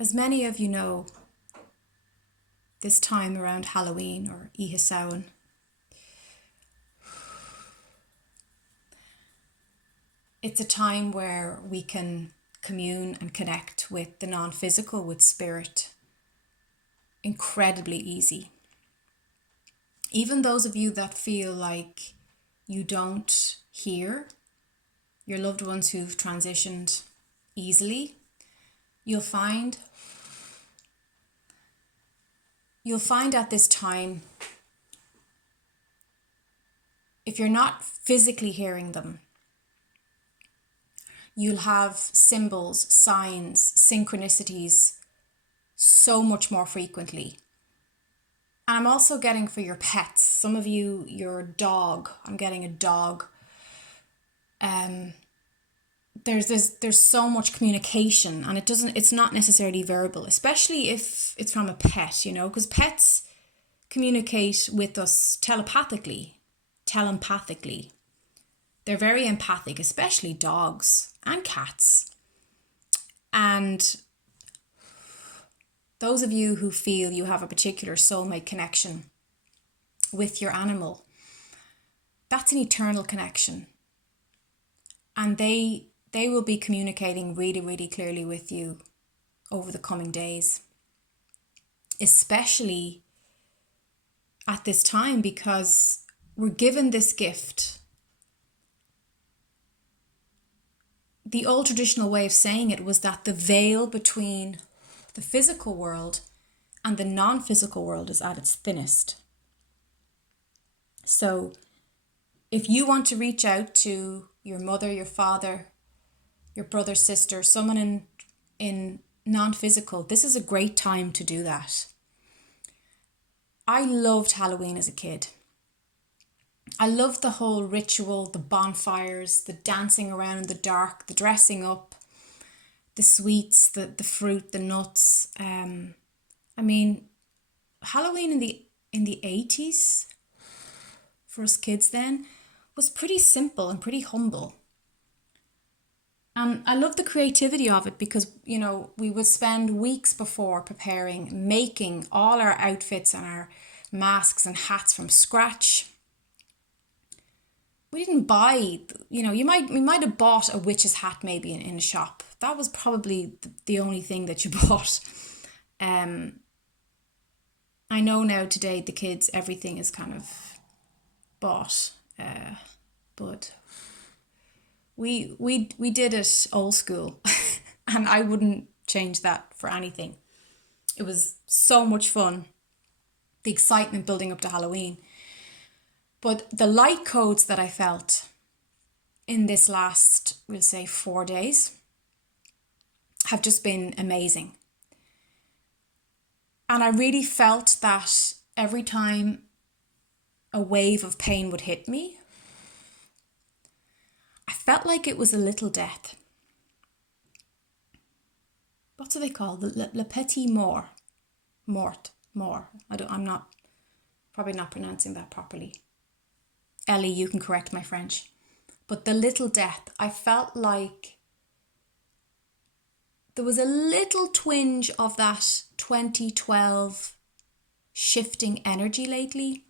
As many of you know, this time around Halloween or Ihe Samhain, it's a time where we can commune and connect with the non-physical, with spirit, incredibly easy. Even those of you that feel like you don't hear your loved ones who've transitioned easily, you'll find at this time, if you're not physically hearing them, you'll have symbols, signs, synchronicities so much more frequently. And I'm also getting for your pets. Some of you, your dog, I'm getting a dog. There's so much communication, and it's not necessarily verbal, especially if it's from a pet, because pets communicate with us telepathically. They're very empathic, especially dogs and cats. And those of you who feel you have a particular soulmate connection with your animal, that's an eternal connection. And they will be communicating really, really clearly with you over the coming days, especially at this time, because we're given this gift. The old traditional way of saying it was that the veil between the physical world and the non-physical world is at its thinnest. So if you want to reach out to your mother, your father, your brother, sister, someone in non-physical, this is a great time to do that. I loved Halloween as a kid. I loved the whole ritual, the bonfires, the dancing around in the dark, the dressing up, the sweets, the fruit, the nuts. Halloween in the 80s, for us kids then, was pretty simple and pretty humble. And I love the creativity of it because, we would spend weeks before preparing, making all our outfits and our masks and hats from scratch. We didn't buy, we might have bought a witch's hat maybe in a shop. That was probably the only thing that you bought. I know now today the kids, everything is kind of bought, but we did it old school, and I wouldn't change that for anything. It was so much fun, the excitement building up to Halloween. But the light codes that I felt in this last, we'll say, 4 days have just been amazing. And I really felt that every time a wave of pain would hit me, I felt like it was a little death. What do they call le petit mort? Mort. I'm probably not pronouncing that properly. Ellie, you can correct my French. But the little death, I felt like there was a little twinge of that 2012 shifting energy lately.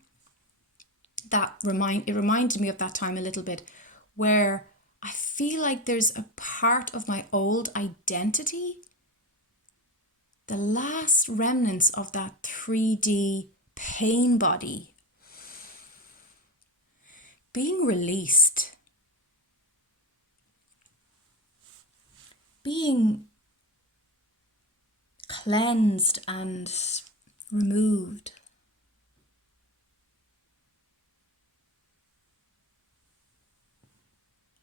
It reminded me of that time a little bit, where I feel like there's a part of my old identity, the last remnants of that 3D pain body, being released, being cleansed and removed.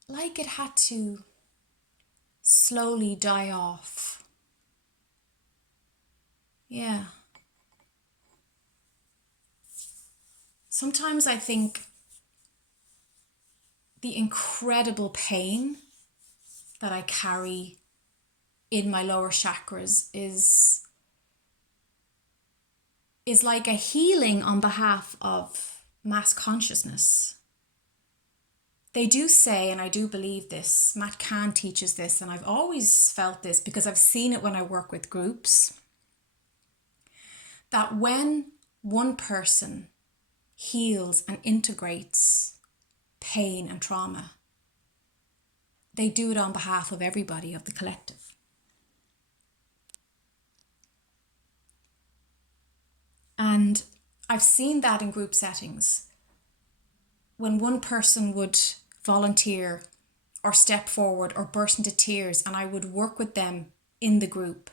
Like it had to slowly die off. Yeah. Sometimes I think the incredible pain that I carry in my lower chakras is like a healing on behalf of mass consciousness. They do say, and I do believe this, Matt Kahn teaches this, and I've always felt this because I've seen it when I work with groups, that when one person heals and integrates pain and trauma, they do it on behalf of everybody, of the collective. And I've seen that in group settings. When one person would volunteer or step forward or burst into tears, and I would work with them in the group,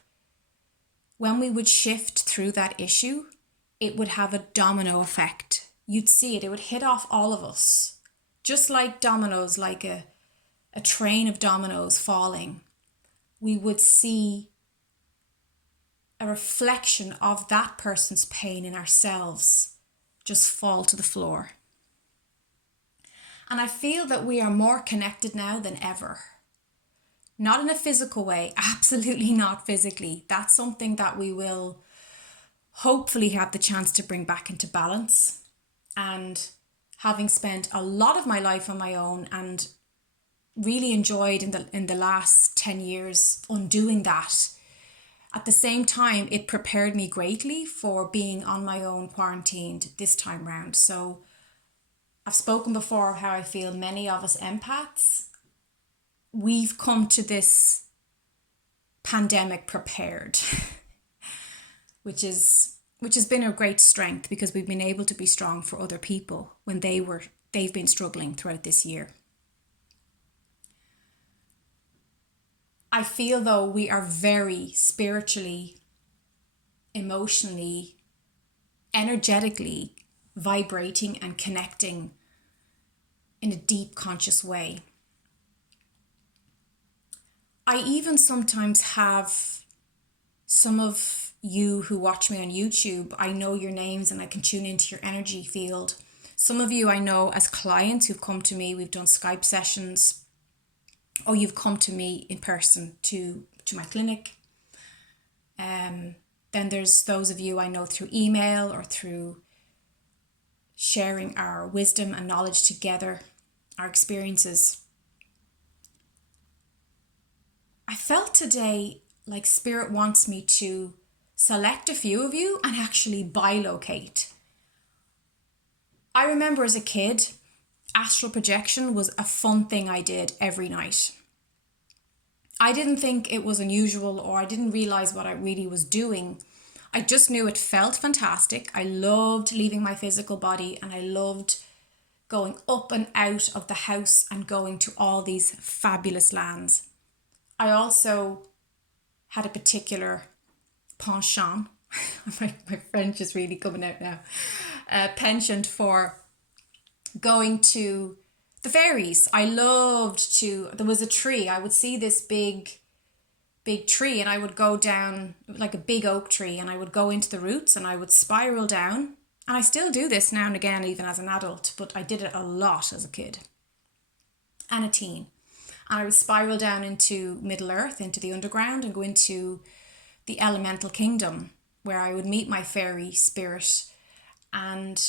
when we would shift through that issue, it would have a domino effect. You'd see it, it would hit off all of us. Just like dominoes, like a train of dominoes falling, we would see a reflection of that person's pain in ourselves just fall to the floor. And I feel that we are more connected now than ever. Not in a physical way, absolutely not physically. That's something that we will hopefully have the chance to bring back into balance. And having spent a lot of my life on my own and really enjoyed in the last 10 years undoing that, at the same time, it prepared me greatly for being on my own quarantined this time round. So I've spoken before of how I feel many of us empaths, we've come to this pandemic prepared, which has been a great strength because we've been able to be strong for other people when they've been struggling throughout this year. I feel though we are very spiritually, emotionally, energetically vibrating and connecting in a deep conscious way. I even sometimes have some of you who watch me on YouTube, I know your names and I can tune into your energy field. Some of you I know as clients who've come to me, we've done Skype sessions, or you've come to me in person to my clinic. Then there's those of you I know through email or through sharing our wisdom and knowledge together, our experiences. I felt today like Spirit wants me to select a few of you and actually bilocate. I remember as a kid, astral projection was a fun thing I did every night. I didn't think it was unusual, or I didn't realize what I really was doing. I just knew it felt fantastic. I loved leaving my physical body and I loved going up and out of the house and going to all these fabulous lands. I also had a particular penchant, my French is really coming out now, penchant for going to the fairies. I loved there was a tree, I would see this big tree and I would go down, like a big oak tree, and I would go into the roots and I would spiral down. And I still do this now and again, even as an adult, but I did it a lot as a kid and a teen. And I would spiral down into Middle Earth, into the underground, and go into the elemental kingdom where I would meet my fairy spirit. And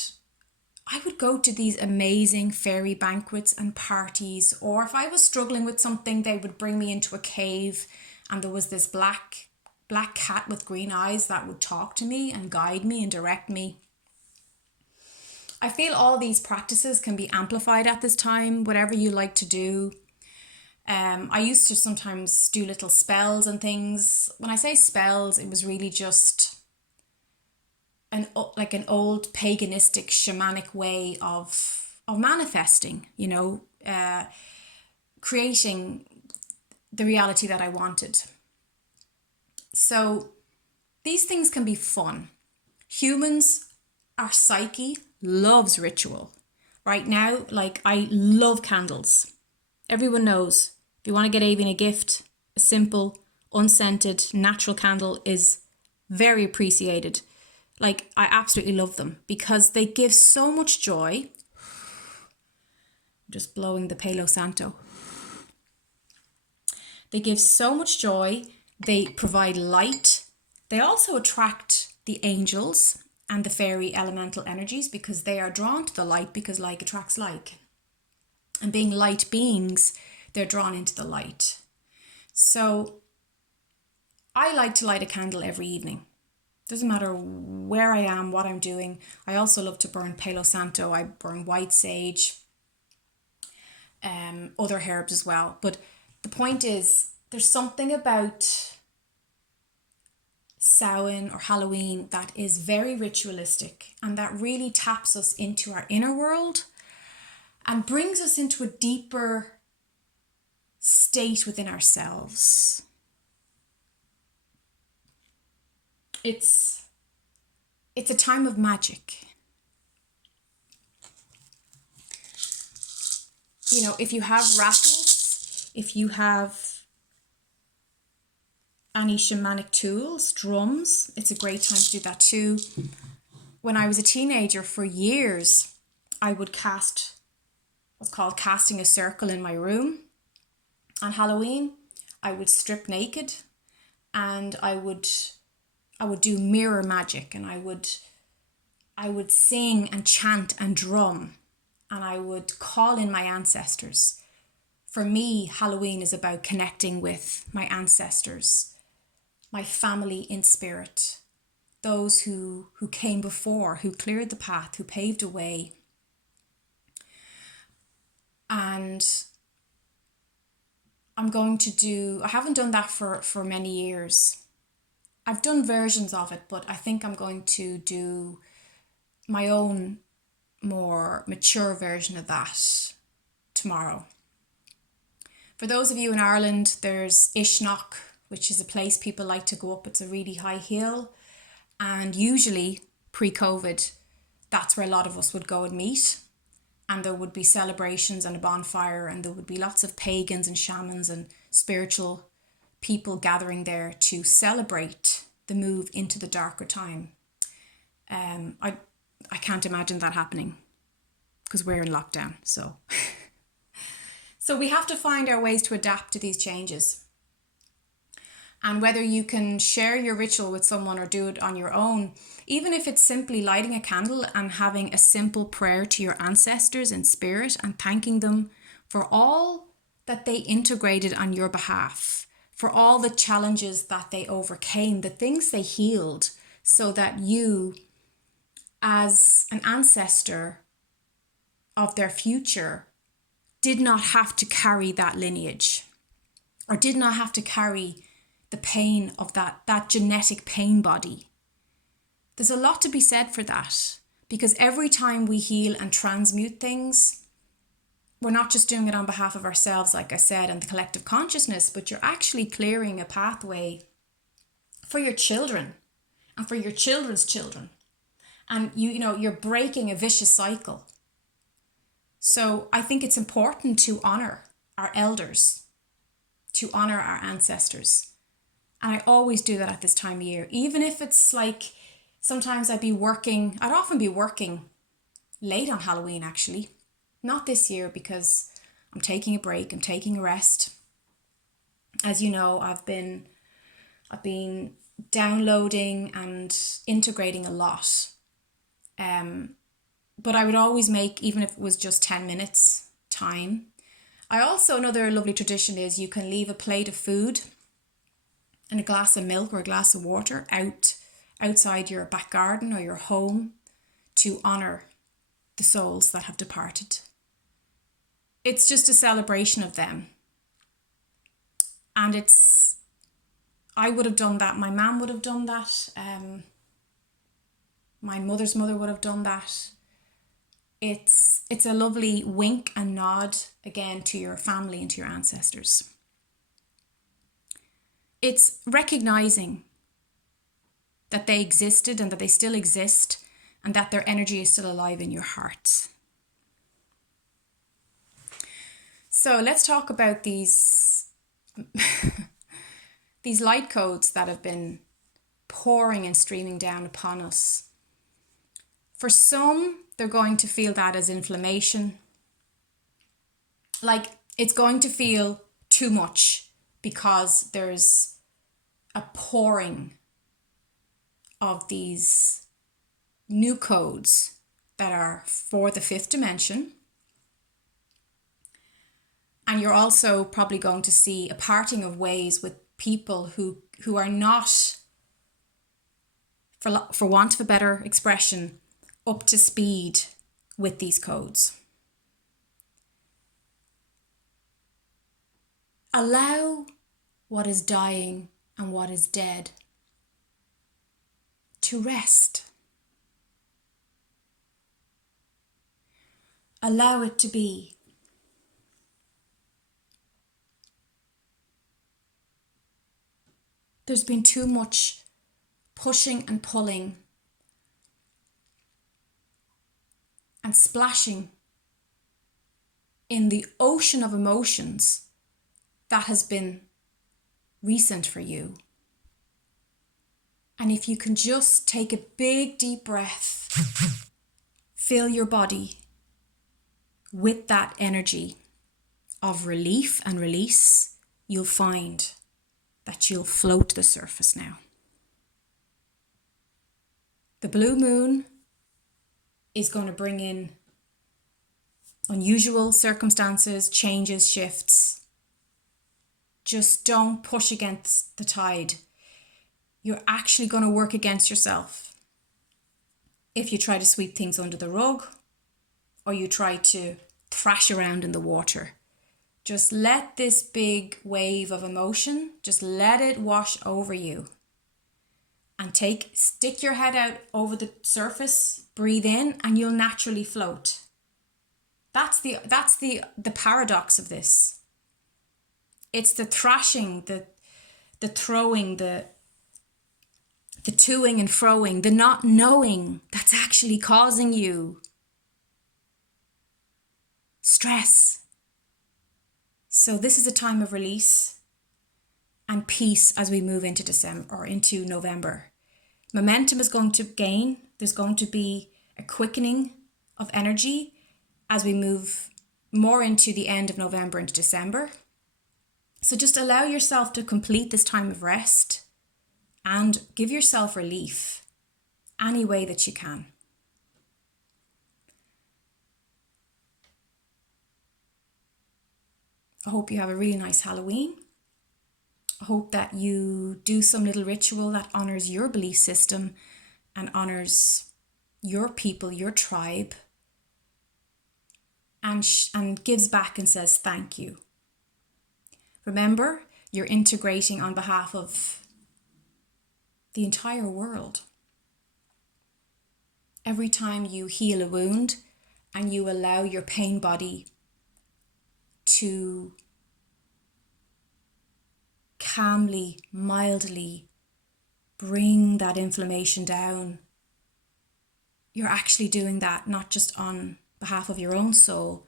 I would go to these amazing fairy banquets and parties, or if I was struggling with something, they would bring me into a cave and there was this black cat with green eyes that would talk to me and guide me and direct me. I feel all these practices can be amplified at this time, whatever you like to do. I used to sometimes do little spells and things. When I say spells, it was really just an old paganistic shamanic way of manifesting, creating the reality that I wanted. So these things can be fun. Our psyche loves ritual. Right now, I love candles. Everyone knows if you want to get Avian a gift, a simple, unscented, natural candle is very appreciated. I absolutely love them because they give so much joy. I'm just blowing the Palo Santo. They give so much joy. They provide light. They also attract the angels and the fairy elemental energies because they are drawn to the light because like attracts like. And being light beings, they're drawn into the light. So I like to light a candle every evening. Doesn't matter where I am, what I'm doing. I also love to burn Palo Santo. I burn white sage, other herbs as well. But the point is, there's something about Samhain or Halloween that is very ritualistic and that really taps us into our inner world and brings us into a deeper state within ourselves. It's a time of magic. You know, if you have rattles, if you have any shamanic tools, drums, it's a great time to do that too. When I was a teenager, for years, I would cast what's called casting a circle in my room. On Halloween, I would strip naked and I would do mirror magic, and I would sing and chant and drum, and I would call in my ancestors. For me, Halloween is about connecting with my ancestors, my family in spirit, those who came before, who cleared the path, who paved a way. And I haven't done that for many years. I've done versions of it, but I think I'm going to do my own more mature version of that tomorrow. For those of you in Ireland, there's Ishnock, which is a place people like to go up. It's a really high hill. And usually, pre-COVID, that's where a lot of us would go and meet. And there would be celebrations and a bonfire, and there would be lots of pagans and shamans and spiritual people gathering there to celebrate the move into the darker time. I can't imagine that happening because we're in lockdown. So we have to find our ways to adapt to these changes. And whether you can share your ritual with someone or do it on your own, even if it's simply lighting a candle and having a simple prayer to your ancestors in spirit and thanking them for all that they integrated on your behalf, for all the challenges that they overcame, the things they healed, so that you, as an ancestor of their future, did not have to carry that lineage or did not have to carry the pain of that genetic pain body. There's a lot to be said for that, because every time we heal and transmute things, we're not just doing it on behalf of ourselves, like I said, and the collective consciousness, but you're actually clearing a pathway for your children and for your children's children. And you're breaking a vicious cycle. So I think it's important to honor our elders, to honor our ancestors. And I always do that at this time of year. Even if it's like, sometimes I'd often be working late on Halloween actually. Not this year because I'm taking a break, I'm taking a rest. As you know, I've been downloading and integrating a lot. But I would always make, even if it was just 10 minutes time. Another lovely tradition is you can leave a plate of food and a glass of milk or a glass of water outside your back garden or your home to honour the souls that have departed. It's just a celebration of them. And I would have done that. My mum would have done that. My mother's mother would have done that. It's a lovely wink and nod again to your family and to your ancestors. It's recognizing that they existed and that they still exist and that their energy is still alive in your heart. So let's talk about these light codes that have been pouring and streaming down upon us. For some, they're going to feel that as inflammation. Like it's going to feel too much because there's a pouring of these new codes that are for the fifth dimension. And you're also probably going to see a parting of ways with people who are not, for want of a better expression, up to speed with these codes. Allow what is dying and what is dead to rest. Allow it to be. There's been too much pushing and pulling and splashing in the ocean of emotions that has been recent for you. And if you can just take a big deep breath, fill your body with that energy of relief and release, you'll find that you'll float to the surface now. The blue moon is going to bring in unusual circumstances, changes, shifts. Just don't push against the tide. You're actually going to work against yourself if you try to sweep things under the rug or you try to thrash around in the water. Just let this big wave of emotion, just let it wash over you. And stick your head out over the surface, breathe in, and you'll naturally float. That's the paradox of this. It's the thrashing, the throwing, the toing and froing, the not knowing that's actually causing you stress. So this is a time of release and peace as we move into December or into November. Momentum is going to gain. There's going to be a quickening of energy as we move more into the end of November into December. So just allow yourself to complete this time of rest and give yourself relief any way that you can. I hope you have a really nice Halloween. I hope that you do some little ritual that honors your belief system and honors your people, your tribe, and gives back and says thank you. Remember, you're integrating on behalf of the entire world. Every time you heal a wound and you allow your pain body to calmly, mildly bring that inflammation down, you're actually doing that not just on behalf of your own soul,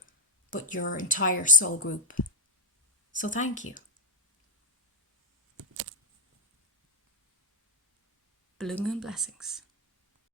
but your entire soul group. So thank you. Blue Moon blessings.